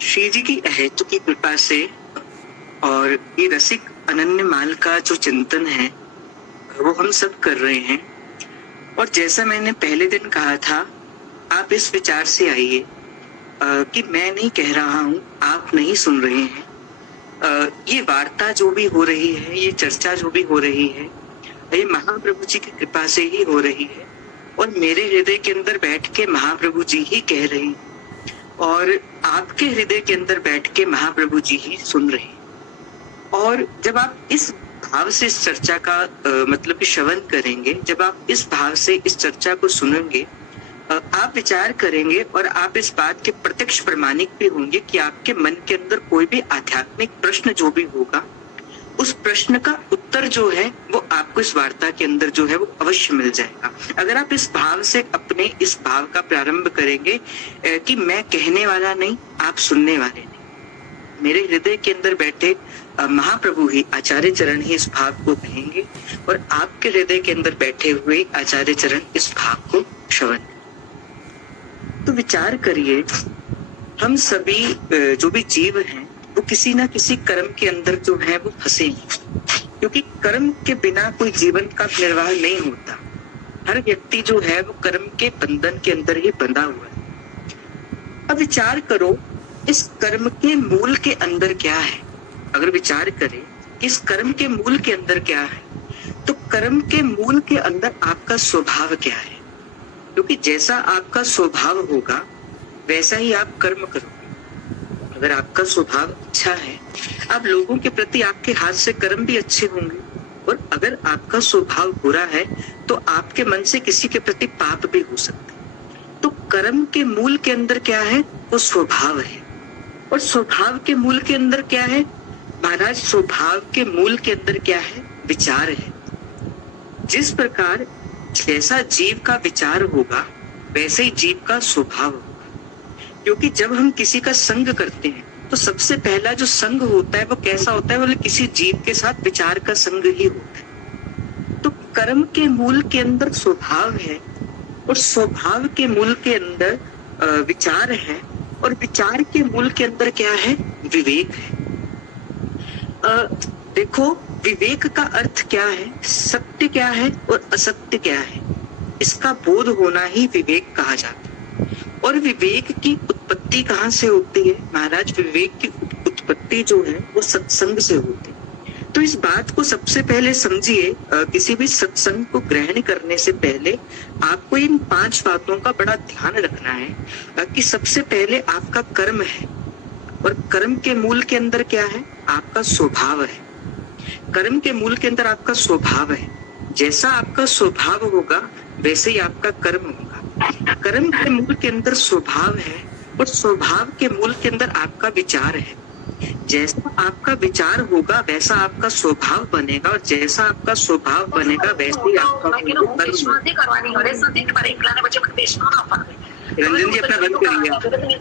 श्री जी की अहेतु की कृपा से और ये रसिक अनन्य माल का जो चिंतन है वो हम सब कर रहे हैं। और जैसा मैंने पहले दिन कहा था, आप इस विचार से आइए कि मैं नहीं कह रहा हूँ, आप नहीं सुन रहे हैं। ये वार्ता जो भी हो रही है, ये चर्चा जो भी हो रही है, ये महाप्रभु जी की कृपा से ही हो रही है और मेरे हृदय के अंदर बैठ के महाप्रभु जी ही कह रहे हैं और आपके हृदय के अंदर बैठ के महाप्रभु जी ही सुन रहे हैं। और जब आप इस भाव से इस चर्चा का मतलब कि श्रवण करेंगे, जब आप इस भाव से इस चर्चा को सुनेंगे, आप विचार करेंगे और आप इस बात के प्रत्यक्ष प्रमाणिक भी होंगे कि आपके मन के अंदर कोई भी आध्यात्मिक प्रश्न जो भी होगा, उस प्रश्न का उत्तर जो है वो आपको इस वार्ता के अंदर जो है वो अवश्य मिल जाएगा। अगर आप इस भाव से अपने इस भाव का प्रारंभ करेंगे कि मैं कहने वाला नहीं, आप सुनने वाले नहीं, मेरे हृदय के अंदर बैठे महाप्रभु ही आचार्य चरण ही इस भाव को कहेंगे और आपके हृदय के अंदर बैठे हुए आचार्य चरण इस भाव को श्रवण। तो विचार करिए, हम सभी जो भी जीव हैं वो किसी ना किसी कर्म के अंदर जो है वो फंसे हैं, क्योंकि कर्म के बिना कोई जीवन का निर्वाह नहीं होता। हर व्यक्ति जो है वो कर्म के बंधन के अंदर ही बंधा हुआ है। अब विचार करो, इस कर्म के मूल के अंदर क्या है। अगर विचार करें इस कर्म के मूल के अंदर क्या है, तो कर्म के मूल के अंदर आपका स्वभाव क्या है, क्योंकि जैसा आपका स्वभाव होगा वैसा ही आप कर्म करोगे। अगर आपका स्वभाव अच्छा है, आप लोगों के प्रति आपके हाथ से कर्म भी अच्छे होंगे, और अगर आपका स्वभाव बुरा है तो आपके मन से किसी के प्रति पाप भी हो सकता है। तो कर्म के मूल के अंदर क्या है, वो स्वभाव है। और स्वभाव के मूल के अंदर क्या है महाराज, स्वभाव के मूल के अंदर क्या है, विचार है। जिस प्रकार जैसा जीव का विचार होगा वैसे ही जीव का स्वभाव होगा, क्योंकि जब हम किसी का संग करते हैं तो सबसे पहला जो संग होता है वो कैसा होता है, बोले किसी जीव के साथ विचार का संग ही होता है। तो कर्म के मूल के अंदर स्वभाव है और स्वभाव के मूल के अंदर विचार है, और विचार के मूल के अंदर क्या है, विवेक है। देखो, विवेक का अर्थ क्या है, सत्य क्या है और असत्य क्या है, इसका बोध होना ही विवेक कहा जाता है। और विवेक की उत्पत्ति कहाँ से होती है महाराज, विवेक की उत्पत्ति जो है वो सत्संग से होती है। तो इस बात को सबसे पहले समझिए, किसी भी सत्संग को ग्रहण करने से पहले आपको इन 5 बातों का बड़ा ध्यान रखना है कि सबसे पहले आपका कर्म है, और कर्म के मूल के अंदर क्या है, आपका स्वभाव है। कर्म के मूल के अंदर आपका स्वभाव है, जैसा आपका स्वभाव होगा वैसे ही आपका कर्म होगा। कर्म के मूल के अंदर स्वभाव है और स्वभाव के मूल के अंदर आपका विचार है। जैसा आपका विचार होगा वैसा आपका स्वभाव बनेगा, और जैसा आपका स्वभाव बनेगा वैसे ही आपका रंजन जी अपना बंद करिए।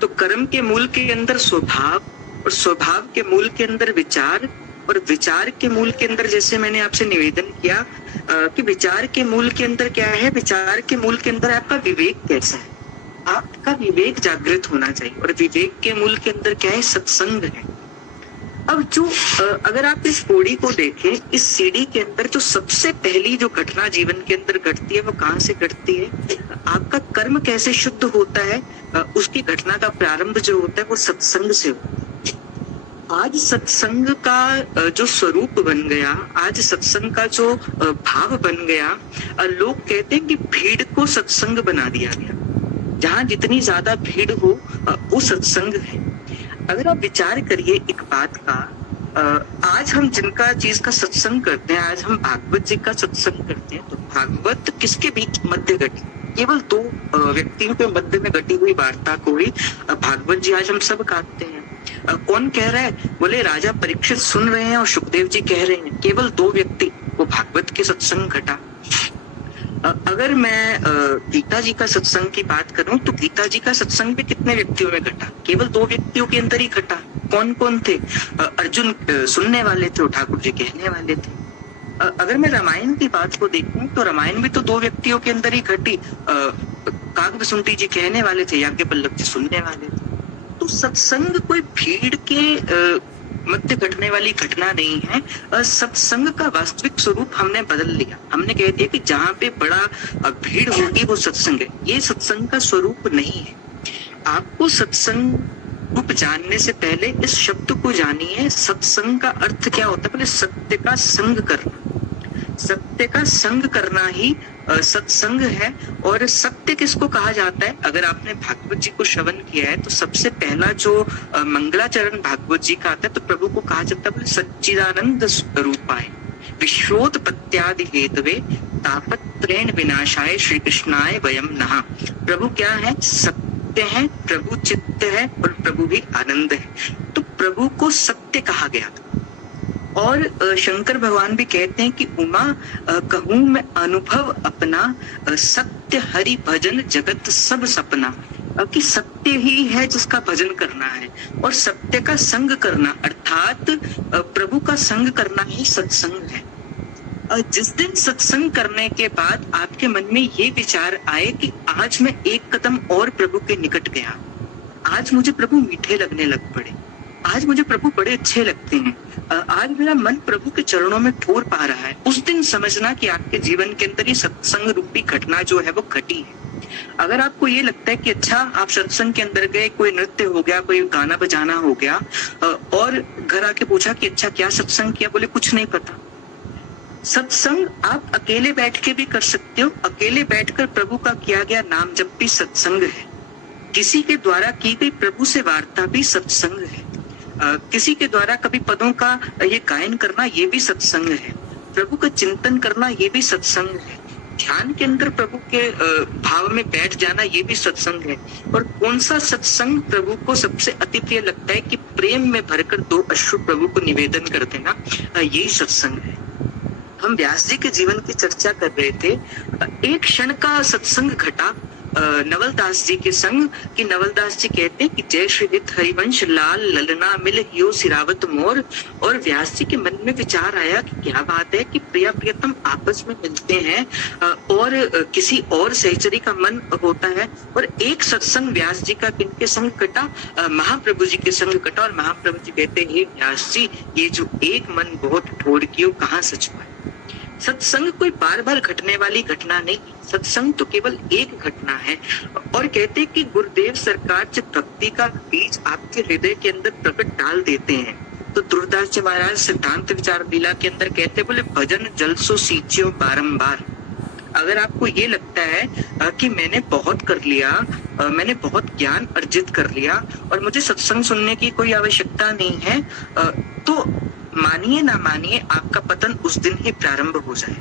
तो कर्म के मूल के अंदर स्वभाव, और स्वभाव के मूल के अंदर विचार, और विचार के मूल के अंदर जैसे मैंने आपसे निवेदन किया कि विचार के मूल के अंदर क्या है, विचार के मूल के अंदर आपका विवेक कैसा है, आपका विवेक जागृत होना चाहिए। और विवेक के मूल के अंदर क्या है, सत्संग है। अब जो अगर आप इस पौड़ी को देखें, इस सीढ़ी के अंदर जो सबसे पहली जो घटना जीवन के अंदर घटती है वो कहाँ से घटती है, आपका कर्म कैसे शुद्ध होता है, उसकी घटना का प्रारंभ जो होता है वो सत्संग से होता है। आज सत्संग का जो स्वरूप बन गया, आज सत्संग का जो भाव बन गया, लोग कहते हैं कि भीड़ को सत्संग बना दिया गया। जहाँ जितनी ज्यादा भीड़ हो वो सत्संग है। अगर आप विचार करिए एक बात का, आज हम जिनका चीज का सत्संग करते हैं, आज हम भागवत जी का सत्संग करते हैं, तो भागवत किसके बीच मध्य घटी, केवल 2 व्यक्तियों के मध्य में घटी हुई वार्ता को ही भागवत जी आज हम सब गाते हैं। कौन कह रहा है, बोले राजा परीक्षित सुन रहे हैं और सुखदेव जी कह रहे हैं, केवल 2 व्यक्ति, वो भागवत के सत्संग घटा। अगर मैं गीता जी का सत्संग की बात करूं तो गीता जी का सत्संग भी कितने व्यक्तियों में घटा, केवल 2 व्यक्तियों के अंदर ही घटा। कौन कौन थे, अर्जुन सुनने वाले थे और ठाकुर जी कहने वाले थे। अगर मैं रामायण की बात को देखूं तो रामायण भी तो 2 व्यक्तियों के अंदर ही घटी, काकभसूंटी जी कहने वाले थे, याज्ञवल्क्य जी सुनने वाले थे। तो सत्संग कोई भीड़ के मध्य घटने वाली घटना नहीं है। सत्संग का वास्तविक स्वरूप हमने बदल लिया। हमने कह दिया कि जहाँ पे बड़ा भीड़ होगी वो सत्संग है। ये सत्संग का स्वरूप नहीं है। आपको सत्संग रूप जानने से पहले इस शब्द को जानिए, सत्संग का अर्थ क्या होता है। पहले सत्य का संग करना, सत्य का संग करना ही सत्संग है। और सत्य किसको कहा जाता है? अगर आपने भागवत जी को श्रवण किया है तो सबसे पहला जो मंगलाचरण भागवत जी का आता है तो प्रभु को कहा जाता है सच्चिदानंद स्वरूपाय विश्वोत्पत्त्यादि हेतवे तापत्रयण विनाशाय श्री कृष्णाय वयम नमः। प्रभु क्या है? सत्य है, प्रभु चित्त है और प्रभु भी आनंद है। तो प्रभु को सत्य कहा गया था। और शंकर भगवान भी कहते हैं कि उमा कहूं मैं अनुभव अपना, सत्य हरि भजन जगत सब सपना। कि सत्य ही है जिसका भजन करना है और सत्य का संग करना अर्थात प्रभु का संग करना ही सत्संग है। जिस दिन सत्संग करने के बाद आपके मन में ये विचार आए कि आज मैं एक कदम और प्रभु के निकट गया, आज मुझे प्रभु मीठे लगने लग पड़े, आज मुझे प्रभु बड़े अच्छे लगते हैं, आज मेरा मन प्रभु के चरणों में ठोर पा रहा है, उस दिन समझना कि आपके जीवन के अंदर ये सत्संग रूपी घटना जो है वो घटी है। अगर आपको ये लगता है कि अच्छा आप सत्संग के अंदर गए, कोई नृत्य हो गया, कोई गाना बजाना हो गया और घर आके पूछा कि अच्छा क्या सत्संग किया, बोले कुछ नहीं पता। सत्संग आप अकेले बैठ के भी कर सकते हो। अकेले बैठकर प्रभु का किया गया नाम जप भी सत्संग है। किसी के द्वारा की गई प्रभु से वार्ता भी सत्संग है। किसी के द्वारा कभी पदों का ये गायन करना ये भी सत्संग है। प्रभु का चिंतन करना ये भी सत्संग है। ध्यान के अंदर प्रभु के भाव में बैठ जाना ये भी सत्संग है। और कौन सा सत्संग प्रभु को सबसे अति प्रिय लगता है कि प्रेम में भरकर 2 अश्रु प्रभु को निवेदन कर देना, यही सत्संग है। हम व्यास जी के जीवन की चर्चा कर रहे थे। एक क्षण का सत्संग घटा नवलदास जी के संग कि नवलदास जी कहते हैं कि जय श्री हित हरिवंश लाल ललना मिल हियो सिरावत मोर। और व्यास जी के मन में विचार आया कि क्या बात है कि प्रिया प्रियतम आपस में मिलते हैं और किसी और सहचरी का मन होता है। और एक सत्संग व्यास जी का किनके संग कटा? महाप्रभु जी के संग कटा। और महाप्रभु जी कहते हैं व्यास जी ये जो एक मन बहुत ठोर कियो कहाँ सच पाए। सत्संग कोई बार बार घटने वाली घटना नहीं, सत्संग तो केवल एक घटना है। और कहते कि गुरुदेव सरकार जब भक्ति का बीज आपके हृदय के अंदर प्रकट डाल देते हैं तो ध्रुवदास जी महाराज सिद्धांत विचार लीला के अंदर कहते बोले भजन जल सो सींचियो बारंबार। अगर आपको ये लगता है कि मैंने बहुत कर लिया, मैंने बहुत ज्ञान अर्जित कर लिया और मुझे सत्संग सुनने की कोई आवश्यकता नहीं है, तो मानिए ना मानिए आपका पतन उस दिन ही प्रारंभ हो जाए।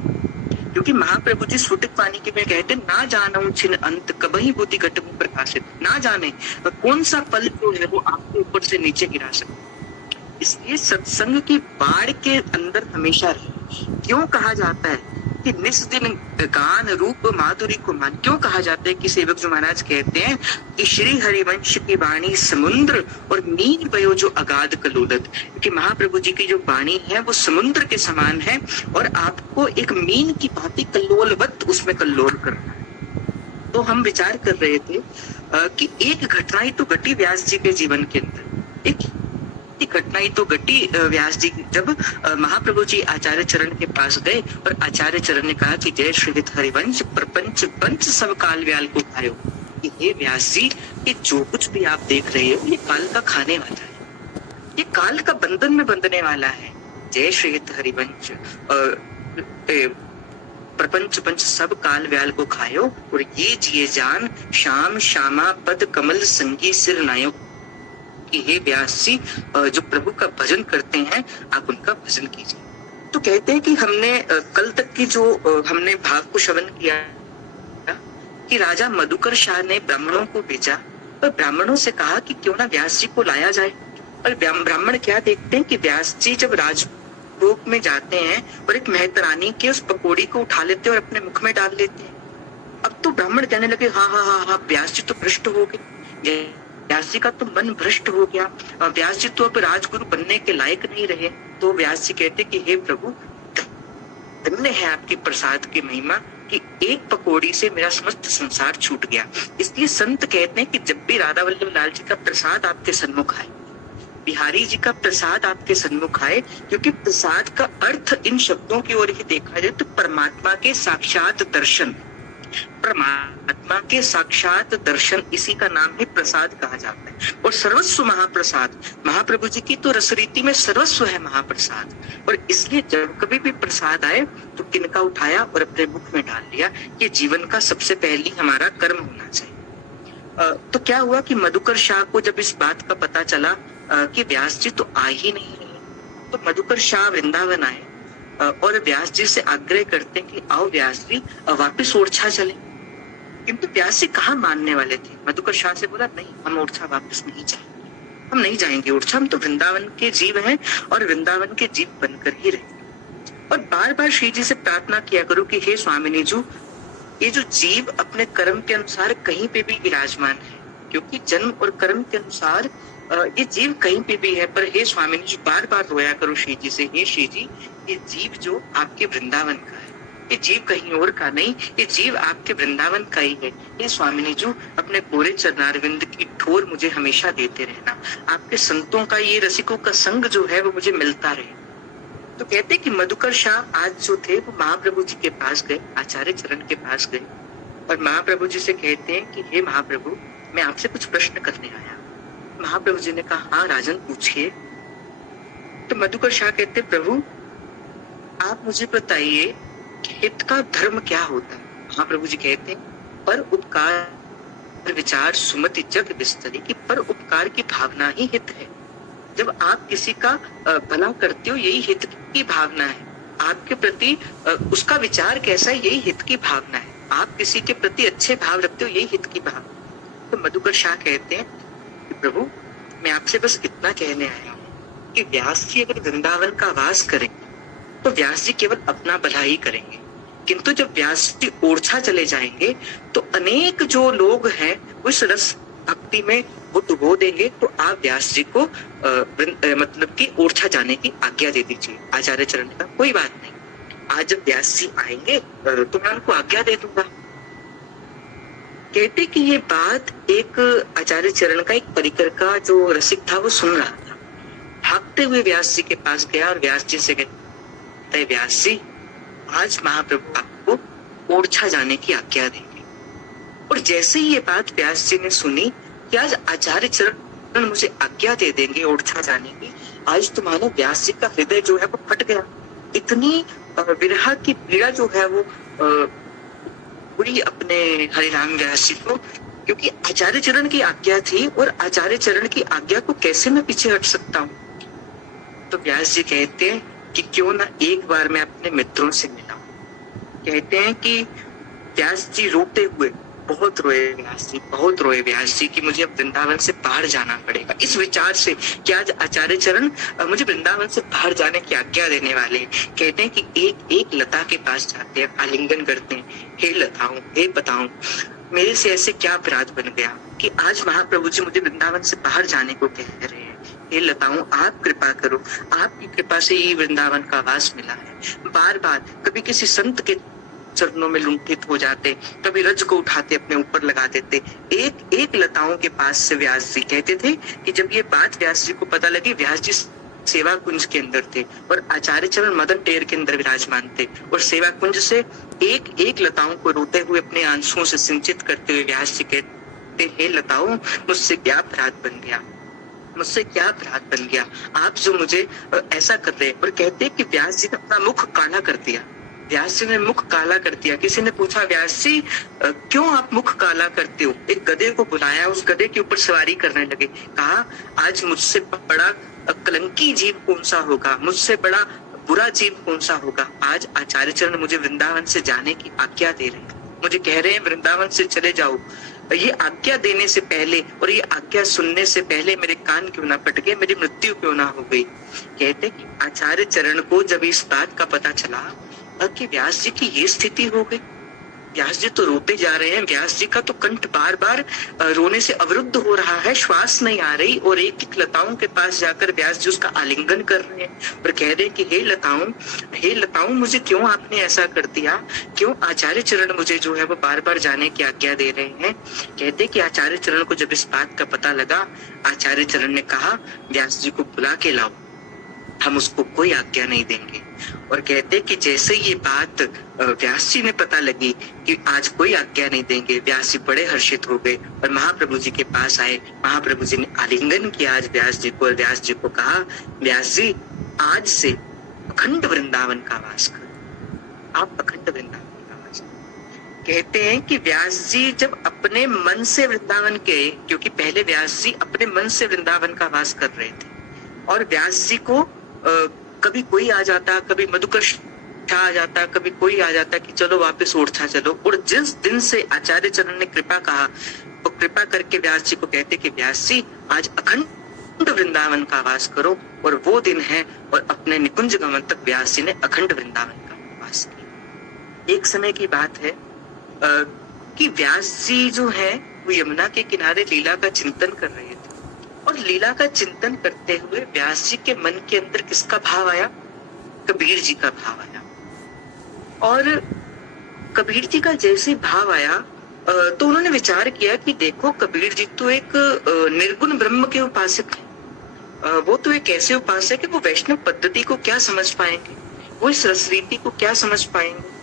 क्योंकि महाप्रभु जी स्फुटित वाणी के में कहते ना जानऊं छिन अंत कबहि बुद्धि घट मुँह प्रकाशित। ना जाने कौन सा पल जो है वो आपके ऊपर से नीचे गिरा सकता। इसलिए सत्संग की बाढ़ के अंदर हमेशा रहे। क्यों कहा जाता है कि निस दिन गान रूप माधुरी को मान? क्यों कहा जाता है कि सेवक जो महाराज कहते हैं कि श्री हरिवंश की वाणी समुद्र और मीन पयो जो अगाध कलोलत। कि महाप्रभु जी की जो वाणी है वो समुद्र के समान है और आपको एक मीन की भांति कल्लोलवत उसमें कल्लोल करना है। तो हम विचार कर रहे थे कि एक घटना ही तो घटी व्यास जी के जीवन के अंदर। एक घटना ही तो घटी व्यास जी जब महाप्रभु जी आचार्य चरण के पास गए और आचार्य चरण ने कहा कि जय श्री हरिवंश प्रपंच पंच सब काल व्याल को खायो। कि हे व्यास जी ये जो कुछ भी आप देख रहे हो ये काल का खाने वाला है, ये काल का बंधन में बंधने वाला है। जय श्री हरिवंश प्रपंच पंच सब काल व्याल को खायो और ये जिए जान श्याम श्यामा पद कमल संगी सिर नायो। कि हे व्यास जी जो प्रभु का भजन करते हैं आप उनका भजन कीजिए। तो कहते हैं कि हमने कल तक की जो हमने भाव को श्रवण किया कि राजा मधुकर शाह ने ब्राह्मणों को भेजा और ब्राह्मणों से कहा कि क्यों ना व्यास जी को लाया जाए। और ब्राह्मण क्या देखते हैं कि व्यास जी जब राजभोग में जाते हैं और एक मेहतरानी के उस पकौड़ी को उठा लेते हैं और अपने मुख में डाल लेते हैं। अब तो ब्राह्मण कहने लगे हाँ हाँ हाँ हाँ व्यास जी तो भ्रष्ट हो गए, व्यास जी का तो मन भ्रष्ट हो गया, व्यास जी तो अब राजगुरु बनने के लायक नहीं रहे। तो व्यास जी कहते कि हे प्रभु धन्य है आपके प्रसाद की महिमा, कि एक पकौड़ी से मेरा समस्त संसार छूट गया। इसलिए संत कहते हैं कि जब भी राधा वल्लभ लाल जी का प्रसाद आपके सन्मुख आए, बिहारी जी का प्रसाद आपके सन्मुख आए, क्योंकि प्रसाद का अर्थ इन शब्दों की ओर ही देखा जाए तो परमात्मा के साक्षात दर्शन, परमात्मा के साक्षात दर्शन, इसी का नाम ही प्रसाद कहा जाता है। और सर्वस्व महाप्रसाद, महाप्रभु जी की तो रसरीति में सर्वस्व है महाप्रसाद। और इसलिए जब कभी भी प्रसाद आए तो तिनका उठाया और अपने मुख में डाल लिया। ये जीवन का सबसे पहली हमारा कर्म होना चाहिए। तो क्या हुआ कि मधुकर शाह को जब इस बात का पता चला कि व्यास जी तो आ ही नहीं रहे, तो मधुकर शाह वृंदावन आए और व्यास जी से आग्रह करते कि आओ व्यास जी वापिस ओरछा चले। किंतु व्यास जी कहाँ मानने वाले थे। मधुकर शाह से बोला नहीं, हम ओरछा वापस नहीं जाएंगे, हम नहीं जाएंगे ओरछा, हम तो वृंदावन के जीव हैं और वृंदावन के जीव बनकर ही रहेंगे। और बार बार श्री जी से प्रार्थना किया करो कि हे स्वामिनी जी, ये जो जीव अपने कर्म के अनुसार कहीं पे भी विराजमान है, क्योंकि जन्म और कर्म के अनुसार ये जीव कहीं पे भी है, पर हे स्वामिनी जी बार बार रोया करो श्री जी से, हे श्री जी ये जीव जो आपके वृंदावन का है, ये जीव कहीं और का नहीं, ये जीव आपके वृंदावन का ही है। ये स्वामिनी जी अपने पूरे चरणारविंद की ठोर मुझे हमेशा देते रहना, आपके संतों का ये रसिकों का संग जो है वो मुझे मिलता रहे। तो कहते कि मधुकर शाह आज जो थे वो महाप्रभु जी के पास गए, आचार्य चरण के पास गए और महाप्रभु जी से कहते हैं कि हे महाप्रभु, मैं आपसे कुछ प्रश्न करने आया। महाप्रभु जी ने कहा हाँ राजन पूछिए। तो मधुकर शाह कहते प्रभु आप मुझे बताइए हित का धर्म क्या होता है। महाप्रभु जी कहते हैं पर उपकार विचार सुमति जग विस्तरी, की पर उपकार की भावना ही हित है। जब आप किसी का भला करते हो यही हित की भावना है, आपके प्रति उसका विचार कैसा है यही हित की भावना है, आप किसी के प्रति अच्छे भाव रखते हो यही हित की भावना। तो मधुकर शाह कहते हैं कि प्रभु मैं आपसे बस इतना कहने आया हूँ कि व्यास जी अगर वृंदावन का वास करें तो व्यास जी केवल अपना भला ही करेंगे, किंतु जब व्यास जी ओरछा चले जाएंगे तो अनेक जो लोग हैं वो इस रस भक्ति में वो डुबो देंगे। तो आप व्यास जी को मतलब कि ओरछा जाने की आज्ञा दे दीजिए। आचार्य चरण का कोई बात नहीं, आज जब व्यास जी आएंगे तो मैं उनको आज्ञा दे दूंगा। कहते कि ये बात एक आचार्य चरण का एक परिकर का जो रसिक था वो सुन रहा था, भागते हुए व्यास जी के पास गया और व्यास जी से कहते व्यास जी आज महाप्रभु आपको ओरछा जाने की आज्ञा देंगे। और जैसे ही ये बात व्यास जी ने सुनी कि आज आचार्य चरण मुझे आज्ञा दे देंगे ओरछा जाने की, आज तो मानो व्यास जी का हृदय जो है वो फट गया। इतनी विरह की पीड़ा जो है वो हुई अपने हरिराम व्यास जी को, क्योंकि आचार्य चरण की आज्ञा थी और आचार्य चरण की आज्ञा को कैसे मैं पीछे हट सकता हूँ। तो व्यास जी कहते हैं कि क्यों ना एक बार मैं अपने मित्रों से मिला। कहते हैं कि व्यास जी रोते हुए बहुत रोए, व्यास जी बहुत रोए व्यास जी कि मुझे अब वृंदावन से बाहर जाना पड़ेगा, इस विचार से कि आज आचार्य चरण मुझे वृंदावन से बाहर जाने की आज्ञा देने वाले। कहते हैं कि एक एक लता के पास जाते हैं, आलिंगन करते हैं, हे लताओं हे बताओ मेरे से ऐसे क्या अपराध बन गया कि आज महाप्रभु जी मुझे वृंदावन से बाहर जाने को कह रहे हैं। हे लताओं आप कृपा करो, आपकी कृपा से ही वृंदावन का वास मिला है। बार बार कभी किसी संत के चरणों में लुंठित हो जाते, कभी रज को उठाते अपने ऊपर लगा देते। एक एक लताओं के पास से व्यास जी कहते थे कि जब ये बात व्यास जी को पता लगी, व्यास जी सेवा कुंज के अंदर थे और आचार्य चरण मदन टेर के अंदर विराजमान थे और सेवा कुंज से एक एक लताओं को रोते हुए अपने आंसुओं से सिंचित करते हुए व्यास जी कहते हे लताओं मुझसे क्या अपराध बन गया, मुझसे क्या अपराध बन गया, आप जो मुझे ऐसा कर रहे। और कहते कि व्यास जी ने अपना मुख काला कर दिया, व्यास जी ने मुख काला कर दिया। किसी ने पूछा व्यास जी क्यों आप मुख काला करते हो। एक गधे को बुलाया, उस गधे के ऊपर सवारी करने लगे, कहा आज मुझसे बड़ा कलंकी जीव कौन सा होगा, मुझसे बड़ा बुरा जीव कौन सा होगा। आज आचार्य चरण मुझे वृंदावन से जाने की आज्ञा दे रहे हैं, मुझे कह रहे हैं वृंदावन से चले जाओ। ये आज्ञा देने से पहले और ये आज्ञा सुनने से पहले मेरे कान क्यों ना फट गए, मेरी मृत्यु क्यों ना हो गई। कहते कि आचार्य चरण को जब इस बात का पता चला कि व्यास जी की ये स्थिति हो गई, व्यास जी तो रोते जा रहे हैं, व्यास जी का तो कंठ बार बार रोने से अवरुद्ध हो रहा है, श्वास नहीं आ रही, और एक एक लताओं के पास जाकर व्यास जी उसका आलिंगन कर रहे हैं और कह रहे हैं कि हे लताओं मुझे क्यों आपने ऐसा कर दिया, क्यों आचार्य चरण मुझे जो है वो बार बार जाने की आज्ञा दे रहे हैं। कहते कि आचार्य चरण को जब इस बात का पता लगा, आचार्य चरण ने कहा व्यास जी को बुला के लाओ, हम उसको कोई आज्ञा नहीं देंगे। और कहते कि जैसे ये बात व्यास जी ने पता लगी कि आज कोई आज्ञा नहीं देंगे, व्यास जी बड़े हर्षित हो गए और महाप्रभु जी के पास आए। महाप्रभु जी ने आलिंगन किया आज व्यास जी को और व्यास जी को कहा, व्यास जी आज से अखंड वृंदावन का वास करो, आप अखंड वृंदावन का वास करो। कहते हैं कि व्यास जी जब अपने मन से वृंदावन के, क्योंकि पहले व्यास जी अपने मन से वृंदावन का वास कर रहे थे और व्यास जी को कभी कोई आ जाता, कभी मधुकर आ जाता, कभी कोई आ जाता कि चलो वापस ओरछा चलो। और जिस दिन से आचार्य चरण ने कृपा कहा, तो कृपा करके व्यास जी को कहते कि व्यास जी आज अखंड वृंदावन का वास करो, और वो दिन है और अपने निकुंज गमन तक व्यास जी ने अखंड वृंदावन का वास किया। एक समय की बात है कि व्यास जी जो है वो यमुना के किनारे लीला का चिंतन कर रहे थे, और लीला का चिंतन करते हुए व्यास जी के मन के अंदर किसका भाव आया? कबीर जी का भाव आया। और कबीर जी का जैसे भाव आया तो उन्होंने विचार किया कि देखो कबीर जी तो एक निर्गुण ब्रह्म के उपासक हैं, वो तो एक ऐसे उपासक है, वो वैष्णव पद्धति को क्या समझ पाएंगे, वो इस रसरीति को क्या समझ पाएंगे।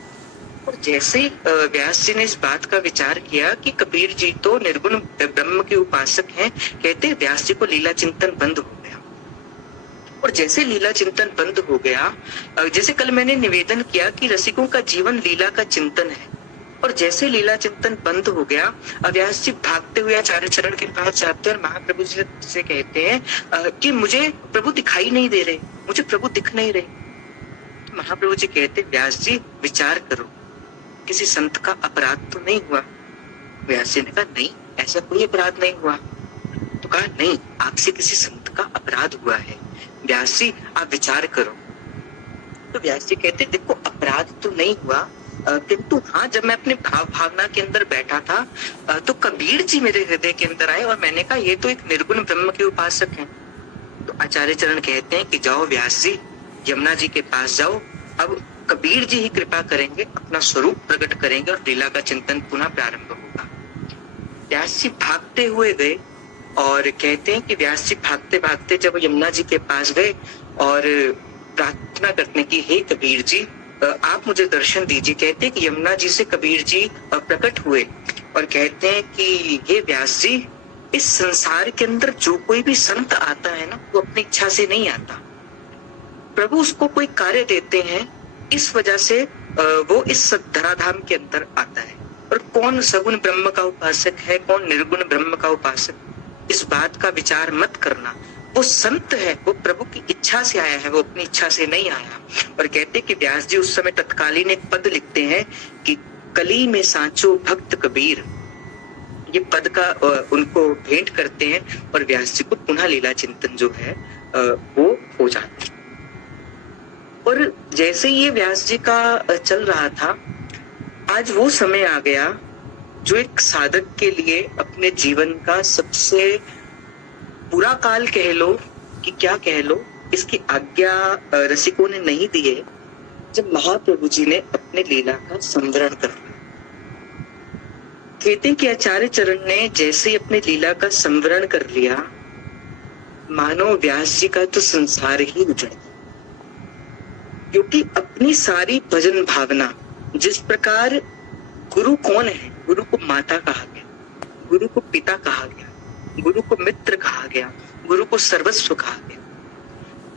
और जैसे व्यास जी ने इस बात का विचार किया कि कबीर जी तो निर्गुण ब्रह्म के उपासक हैं, कहते व्यास जी को लीला चिंतन बंद हो गया। और जैसे लीला चिंतन बंद हो गया, जैसे कल मैंने निवेदन किया कि रसिकों का जीवन लीला का चिंतन है, और जैसे लीला चिंतन बंद हो गया, व्यास जी भागते हुए आचार्य चरण के पास जाते हैं और महाप्रभु जी से कहते हैं कि मुझे प्रभु दिखाई नहीं दे रहे, मुझे प्रभु दिख नहीं रहे। महाप्रभु जी कहते व्यास जी विचार करो, किसी संत का अपराध तो नहीं हुआ? व्यास जी ने कहा नहीं, ऐसा कोई अपराध नहीं हुआ। तो कहा नहीं, आपसे किसी संत का अपराध हुआ है, व्यास जी आप विचार करो। तो व्यास जी कहते देखो अपराध तो नहीं हुआ, किंतु हाँ जब मैं अपने भावना के अंदर बैठा था तो कबीर जी मेरे हृदय के अंदर आए और मैंने कहा ये तो एक निर्गुण ब्रह्म के उपासक हैं। तो आचार्य चरण कहते हैं कि जाओ व्यास जी, यमुना जी के पास जाओ, अब कबीर जी ही कृपा करेंगे, अपना स्वरूप प्रकट करेंगे और लीला का चिंतन पुनः प्रारंभ होगा। व्यास जी भागते हुए गए और कहते हैं कि व्यास जी भागते भागते जब यमुना जी के पास गए और प्रार्थना करने की, हे कबीर जी आप मुझे दर्शन दीजिए। कहते हैं कि यमुना जी से कबीर जी प्रकट हुए और कहते हैं कि हे व्यास जी, इस संसार के अंदर जो कोई भी संत आता है ना, वो अपनी इच्छा से नहीं आता, प्रभु उसको कोई कार्य देते हैं, इस वजह से वो इस धराधाम के अंदर आता है। और कौन सगुण ब्रह्म का उपासक है, कौन निर्गुण ब्रह्म का उपासक, इस बात का विचार मत करना। वो संत है, वो प्रभु की इच्छा से आया है, वो अपनी इच्छा से नहीं आया। और कहते कि व्यास जी उस समय तत्कालीन एक पद लिखते हैं कि कली में सांचो भक्त कबीर, ये पद का उनको भेंट करते हैं और व्यास जी को पुनः लीला चिंतन जो है वो हो जाता है। और जैसे ये व्यास जी का चल रहा था, आज वो समय आ गया जो एक साधक के लिए अपने जीवन का सबसे बुरा काल कह लो कि क्या कह लो, इसकी आज्ञा रसिकों ने नहीं दी है, जब महाप्रभु जी ने अपने लीला का संवरण कर लिया। कहते कि आचार्य चरण ने जैसे ही अपने लीला का संवरण कर लिया, मानो व्यास जी का तो संसार ही उजड़ गया। क्योंकि अपनी सारी भजन भावना, जिस प्रकार गुरु कौन है, गुरु को माता कहा गया, गुरु को पिता कहा गया, गुरु को मित्र कहा गया, गुरु को सर्वस्व कहा गया,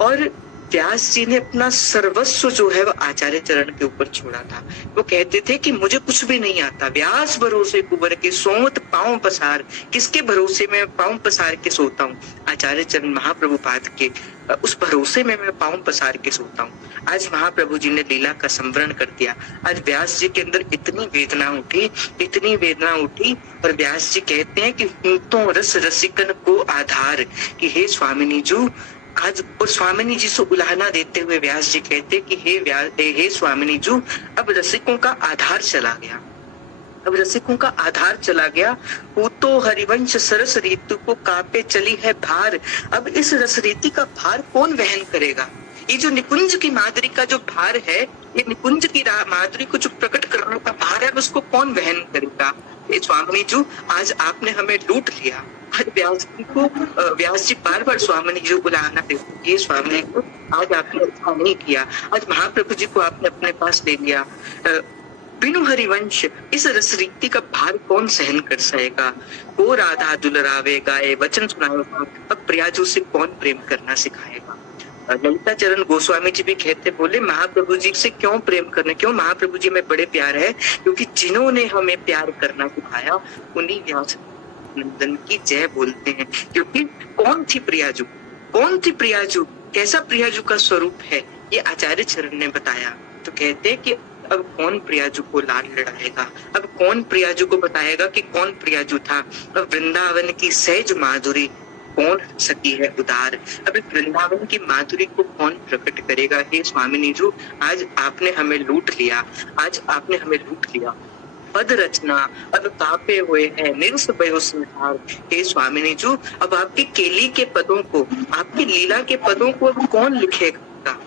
और व्यास जी ने अपना सर्वस्व जो है वो आचार्य चरण के ऊपर छोड़ा था। वो कहते थे कि मुझे कुछ भी नहीं आता, व्यास भरोसे कुबर के सोत पांव पसार, किसके भरोसे में पांव पसार के सोता हूँ? आचार्य चरण महाप्रभु पाद के उस भरोसे में मैं पांव पसार के सोता हूँ। आज महाप्रभु जी ने लीला का संवरण कर दिया। आज व्यास जी के अंदर इतनी वेदना उठी, इतनी वेदना उठी, और व्यास जी कहते हैं कि तो रस रसिकन को आधार, कि हे स्वामिनी जू आज, और स्वामिनी जी से उलाहना देते हुए व्यास जी कहते कि हे स्वामिनी जू, अब रसिकों का आधार चला गया। अब रसिकों का आधार चला गया। पूतो हरिवंश सरस रीतु को कापे चली है भार। अब इस रस रीति का भार कौन वहन करेगा? ये जो निकुंज की माधुरी का जो भार है, ये निकुंज की माधुरी को जो प्रकट करने का भार है, उसको कौन वहन करेगा? ये स्वामी जी, आज आपने हमें लूट लिया। आज व्यास जी को व्यास जी बार बार स्वामी जी बुलाना देते, ये स्वामी को आज आपने अच्छा नहीं किया। आज महाप्रभु जी को आपने अपने पास ले लिया। बिनु हरिवंश इस रस रीति का भार कौन सहन कर सकेगा? को राधा दुलरावे गाए वचन सुनाएगा, अब प्रियाजू से कौन प्रेम करना सिखाएगा? ललिता चरण गोस्वामी जी भी कहते, बोले महाप्रभु जी से क्यों प्रेम करना, क्यों महाप्रभु जी में बड़े प्यार है, क्योंकि जिन्होंने हमें प्यार करना सिखाया उन्हीं व्यास नंदन की जय बोलते हैं। क्योंकि कौन थी प्रियाजू, कौन थी प्रियाजू, कैसा प्रियाजू का स्वरूप है, ये आचार्य चरण ने बताया। तो कहते कि अब कौन प्रियाजू को लाल लड़ाएगा, अब कौन प्रियाजू को बताएगा कि कौन प्रियाजू था। अब वृंदावन की सहज माधुरी कौन सकी है उदार, अब वृंदावन की माधुरी को कौन प्रकट करेगा? हे स्वामिनी जी, आज आपने हमें लूट लिया, आज आपने हमें लूट लिया। पद रचना अब कापे हुए हैं निरस भयो संसार। हे स्वामिनी जी, अब आपके केली के पदों को, आपकी लीला के पदों को कौन लिखेगा,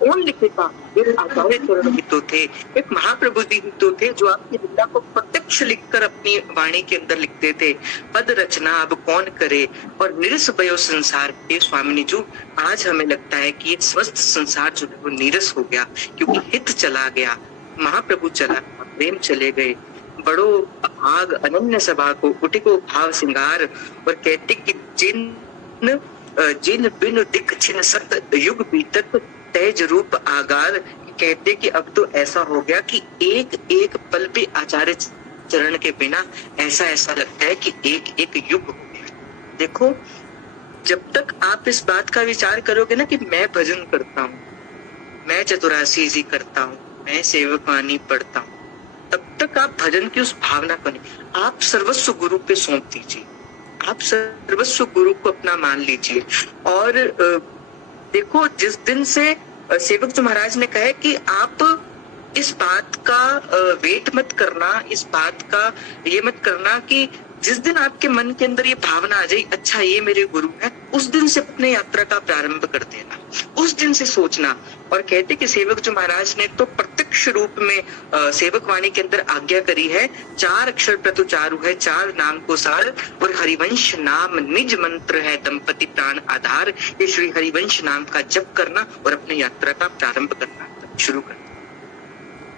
कौन लिखेगा? एक आचार्य चरण ही तो थे, एक महाप्रभु जी ही तो थे, जो आपकी लीला को प्रत्यक्ष लिखकर अपनी वाणी के अंदर लिखते थे। पद रचना अब कौन करे और निरस भयो संसार। हे स्वामिनी जी, आज हमें लगता है कि ये समस्त संसार जो है वो नीरस हो गया, क्योंकि हित चला गया, महाप्रभु चला, प्रेम चले गए। बड़ो आग अनन्य सभा को उठे को भाव सिंगार। और कहते कि जिन बिन दिख छिन सत युग बीतत तेज रूप आगार। कहते कि अब तो ऐसा हो गया कि एक एक पल भी आचार्य चरण के बिना ऐसा लगता है कि एक एक युग हो गया। देखो, जब तक आप इस बात का विचार करोगे ना कि मैं भजन करता हूँ, मैं चतुरासी जी करता हूँ, मैं सेवकवाणी पढ़ता हूँ, तब तक आप भजन की उस भावना को नहीं, आप सर्वस्व गुरु पे सौंप दीजिए, आप सर्वस्व गुरु को अपना मान लीजिए। और देखो, जिस दिन से सेवक जी महाराज ने कहा कि आप इस बात का वेट मत करना, इस बात का ये मत करना कि जिस दिन आपके मन के अंदर ये भावना आ जाए, अच्छा ये मेरे गुरु है, उस दिन से अपने यात्रा का प्रारंभ कर देना, उस दिन से सोचना। और कहते कि सेवक जी महाराज ने तो प्रत्यक्ष रूप में सेवक वाणी के अंदर आज्ञा करी है, 4 अक्षर प्रतुचारु है, 4 नाम को सार, और हरिवंश नाम निज मंत्र है, दंपति प्राण आधार। ये श्री हरिवंश नाम का जप करना और अपनी यात्रा का प्रारंभ करना शुरू करना।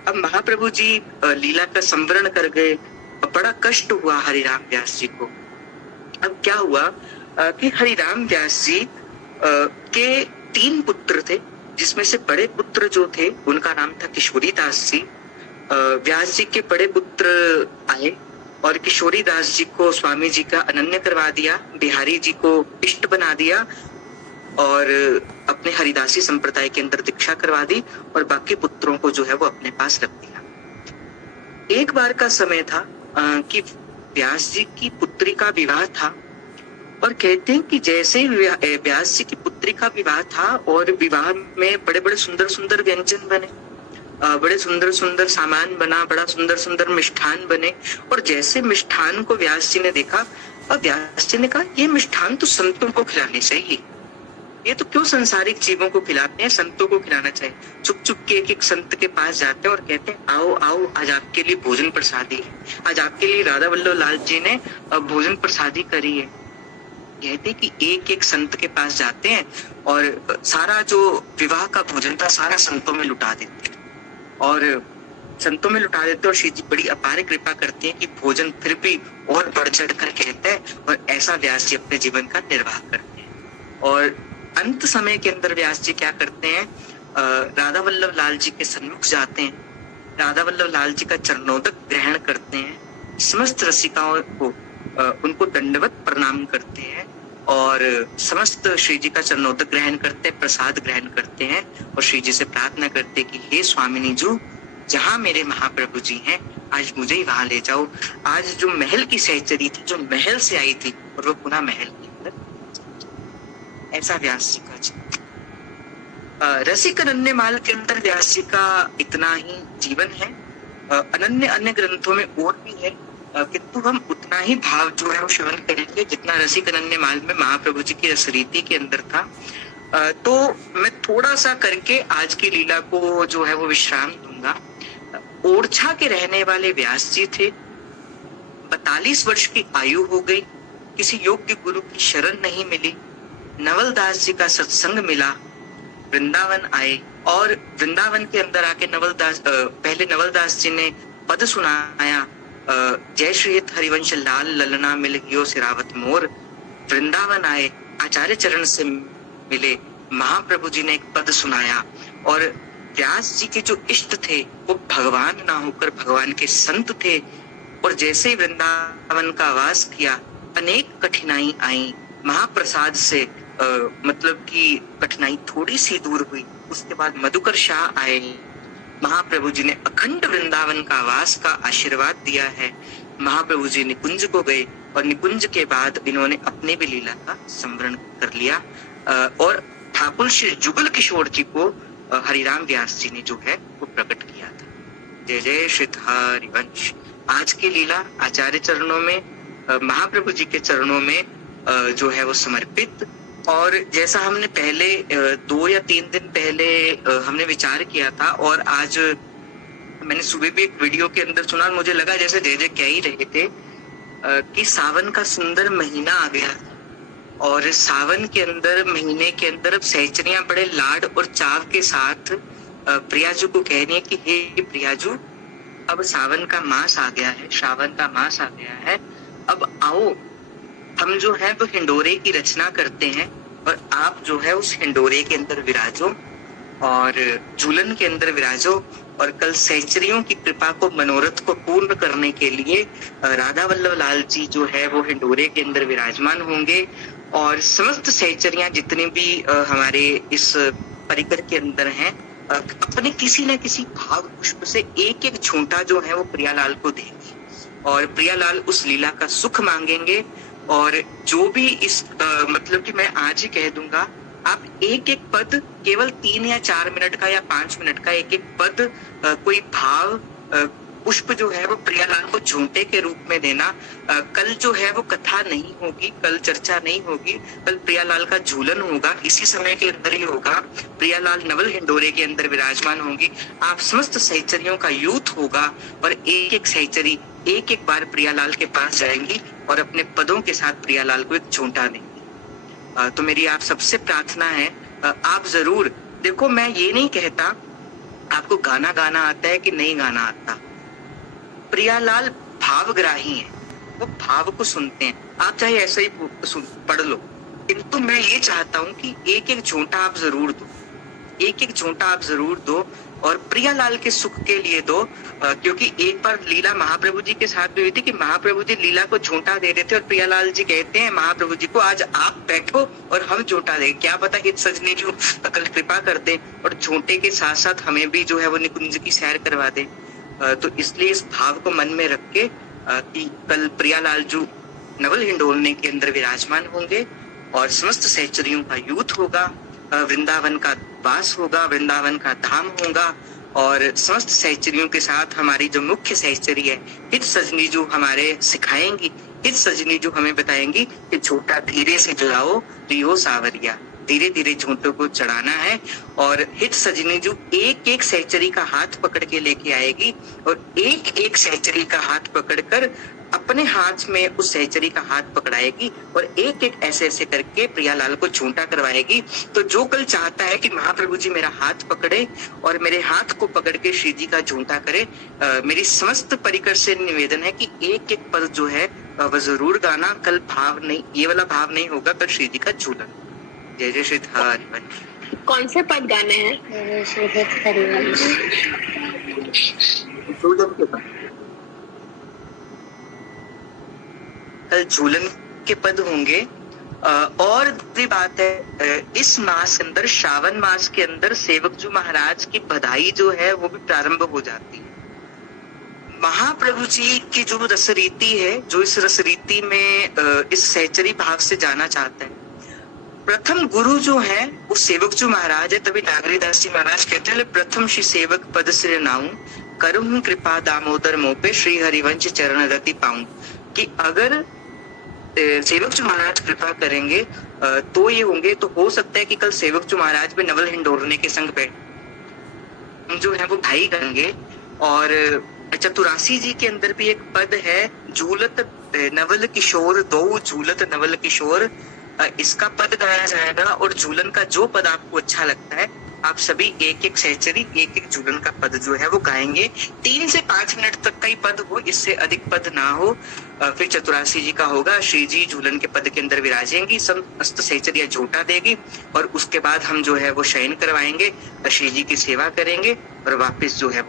अब महाप्रभु जी लीला का संवरण कर गए, बड़ा कष्ट हुआ हरिराम व्यास जी को। अब क्या हुआ कि हरिराम व्यास जी के 3 पुत्र थे, जिसमें से बड़े पुत्र जो थे उनका नाम था किशोरी दास जी। व्यास जी के बड़े पुत्र आए और किशोरी दास जी को स्वामी जी का अनन्य करवा दिया, बिहारी जी को इष्ट बना दिया और अपने हरिदासी संप्रदाय के अंदर दीक्षा करवा दी, और बाकी पुत्रों को जो है वो अपने पास रख दिया। एक बार का समय था कि व्यास जी की पुत्री का विवाह था, और कहते हैं कि जैसे व्यास जी की पुत्री का विवाह था और विवाह में बड़े बड़े सुंदर सुंदर व्यंजन बने, बड़े सुंदर सुंदर सामान बना, बड़ा सुंदर सुंदर मिष्ठान बने। और जैसे मिष्ठान को व्यास जी ने देखा, और व्यास जी ने कहा ये मिष्ठान तो संतों को खिलाने चाहिए, ये तो क्यों संसारिक जीवों को खिलाते हैं, संतों को खिलाना चाहिए। चुप चुप के एक संत के पास जाते हैं और कहते हैं आओ आओ, आज आपके लिए भोजन प्रसादी है, आज आपके लिए राधा वल्लभ लाल जी ने भोजन प्रसादी करी है। कहते कि एक एक संत के पास जाते हैं और सारा जो विवाह का भोजन था सारा संतों में लुटा देते, और संतों में लुटा देते, और श्री जी बड़ी अपार कृपा करती है कि भोजन फिर भी और बढ़ चढ़ कर कहते हैं, और ऐसा व्यास जी अपने जीवन का निर्वाह करते हैं। और अंत समय के अंदर व्यास जी क्या करते हैं, राधा वल्लभ लाल जी के सन्मुख जाते हैं, राधा वल्लभ लाल जी का चरणोदक ग्रहण करते हैं, समस्त रसिकाओं को उनको दंडवत प्रणाम करते हैं, और समस्त श्री जी का चरणोदक ग्रहण करते हैं, प्रसाद ग्रहण करते हैं, और श्री जी से प्रार्थना करते कि हे स्वामिनी जी, जहाँ मेरे महाप्रभु जी हैं, आज मुझे ही वहां ले जाओ। आज जो महल की सहचरी थी, जो महल से आई थी, और वो पुनः महल के अंदर, ऐसा व्यास जी का रसिक अनन्य माल के अंदर व्यास जी का इतना ही जीवन है। अनन्य अन्य ग्रंथों में और भी है, किंतु हम उतना ही भाव जो है वो श्रवण करेंगे जितना रसिक अनन्य माल में महाप्रभु जी की रसरीति के अंदर था। तो मैं थोड़ा सा करके आज की लीला को जो है वो विश्राम दूंगा। ओरछा के रहने वाले व्यास जी थे। 42 वर्ष की आयु हो गई, किसी योग्य गुरु की शरण नहीं मिली। नवलदास जी का सत्संग मिला, वृंदावन आए और वृंदावन के अंदर आके पहले नवलदास जी ने पद सुनाया, जय श्री हरिवंश लाल ललना मिल गयो सिरावत मोर। वृंदावन आए, आचार्य चरण से मिले, महाप्रभु जी ने एक पद सुनाया और व्यास जी के जो इष्ट थे वो भगवान ना होकर भगवान के संत थे। और जैसे ही वृंदावन का वास किया, अनेक कठिनाई आई। महाप्रसाद से मतलब कि कठिनाई थोड़ी सी दूर हुई। उसके बाद मधुकर शाह आए, महाप्रभु जी ने अखंड वृंदावन का वास का आशीर्वाद दिया है। महाप्रभु जी निकुंज को गए और निकुंज के बाद इन्होंने अपने भी लीला का स्मरण कर लिया। और ठाकुर श्री जुगल किशोर जी को हरिराम व्यास जी ने जो है वो प्रकट किया था। जय जय श्री हरिवंश। आज की लीला आचार्य चरणों में, महाप्रभु जी के चरणों में जो है वो समर्पित। और जैसा हमने पहले 2 या 3 दिन पहले हमने विचार किया था, और आज मैंने सुबह भी एक वीडियो के अंदर सुना, मुझे लगा जैसे जय जय कह ही रहे थे कि सावन का सुंदर महीना आ गया और सावन के अंदर, महीने के अंदर अब सहचरियां बड़े लाड और चाव के साथ प्रियाजू को कह रही है कि हे प्रियाजू, अब सावन का मास आ गया है, श्रावण का मास आ गया है, अब आओ हम जो है वो हिंडोरे की रचना करते हैं और आप जो है उस हिंडोरे के अंदर विराजो और झूलन के अंदर विराजो। और कल सहचरियों की कृपा को, मनोरथ को पूर्ण करने के लिए राधा वल्लभ लाल जी जो है वो हिंडोरे के अंदर विराजमान होंगे। और समस्त सहचरियां जितने भी हमारे इस परिकर के अंदर हैं, अपने किसी न किसी भाव पुष्प से एक एक झूंटा जो है वो प्रियालाल को देंगे और प्रियालाल उस लीला का सुख मांगेंगे। और जो भी इस मतलब कि मैं आज ही कह दूंगा, आप एक एक पद केवल 3 या 4 मिनट का या 5 मिनट का एक एक पद, कोई भाव पुष्प जो है वो प्रियालाल को झूंटे के रूप में देना। कल जो है वो कथा नहीं होगी, कल चर्चा नहीं होगी, कल प्रियालाल का झूलन होगा, इसी समय के अंदर ही होगा। प्रियालाल नवल हिंडोरे के अंदर विराजमान होंगी, आप समस्त सहचरियों का यूथ होगा और एक एक सहचरी एक एक बार प्रियालाल के पास जाएंगी और अपने पदों के साथ प्रियालाल को एक झूंटा देंगी। तो मेरी आप सबसे प्रार्थना है, आप जरूर देखो, मैं ये नहीं कहता आपको गाना गाना आता है कि नहीं गाना आता। प्रियालाल भावग्राही हैं, वो भाव को सुनते हैं, आप चाहे ऐसे ही पढ़ लो, किंतु मैं ये चाहता हूं कि एक एक झूंटा आप जरूर दो, एक एक झूंटा आप जरूर दो और प्रियालाल के सुख के लिए दो। क्योंकि एक बार लीला महाप्रभु जी के साथ भी हुई थी कि महाप्रभु जी लीला को झूंटा दे रहे थे और प्रियालाल जी कहते हैं महाप्रभु जी को, आज आप बैठो और हम झूंटा दें, क्या पता हित सजनी जो कल कृपा कर दे और झूंटे के साथ साथ हमें भी जो है वो निकुंज की सैर करवा दे। तो इसलिए इस भाव को मन में रख के कि कल प्रियालाल जी नवल हिंडोलने के अंदर विराजमान होंगे और समस्त सहचरियों का यूथ होगा, वृंदावन का वास होगा, वृंदावन का धाम होगा और समस्त सहचरियों के साथ हमारी जो मुख्य सहचरी है हित सजनी जो हमारे सिखाएंगी, हित सजनी जो हमें बताएंगी कि झूठा धीरे से चढ़ाओ रियो सावरिया, धीरे धीरे झूठों को चढ़ाना है। और हित सजनी जो एक एक सहचरी का हाथ पकड़ के लेके आएगी और एक एक सहचरी का हाथ पकड़कर अपने हाथ में उस सहचरी का हाथ पकड़ाएगी और एक एक ऐसे ऐसे करके प्रियालाल को झूंटा करवाएगी। तो जो कल चाहता है कि महाप्रभु जी मेरा हाथ पकड़े और मेरे हाथ को पकड़ के श्री जी का झूंटा करे, मेरी समस्त परिकर से निवेदन है कि एक एक पद जो है वह जरूर गाना। कल भाव नहीं, ये वाला भाव नहीं होगा, कल श्री जी का झूलन। जय जय श्री हरिवंश। कौन से पद गाने हैं? कल झूलन के पद होंगे। और दूसरी बात है, इस मास के अंदर, श्रावण मास के अंदर सेवक जी महाराज की बधाई जो है वो भी प्रारंभ हो जाती है। महाप्रभु जी की जो रसरीति है, जो इस रसरीति में इस सहचरी भाव से जाना चाहते हैं, प्रथम गुरु जो है वो सेवक जी महाराज है। तभी नागरीदास जी महाराज कहते हैं प्रथम श्री सेवक पद सिर नाऊं, करुण कृपा दामोदर मोपे श्री हरिवंश चरण रति पाऊं, कि अगर सेवक जी महाराज कृपा करेंगे तो ये होंगे। तो हो सकता है कि कल सेवक जी महाराज भी नवल हिंडोरने के संग बैठ हम जो है वो भाई करेंगे। और चतुरासी जी के अंदर भी एक पद है, झूलत नवल किशोर दो झूलत नवल किशोर, इसका पद गाया जाएगा। और झूलन का जो पद आपको अच्छा लगता है आप सभी एक एक सहचरी एक एक झूलन का पद जो है वो गाएंगे। 3 से 5 मिनट तक का ही पद हो, इससे अधिक पद ना हो। फिर चतुरासी जी का होगा, श्री जी झूलन के पद के अंदर विराजेंगी, समस्त सहचरिया झूठा देगी और उसके बाद हम जो है वो शयन करवाएंगे, श्री जी की सेवा करेंगे और वापस जो है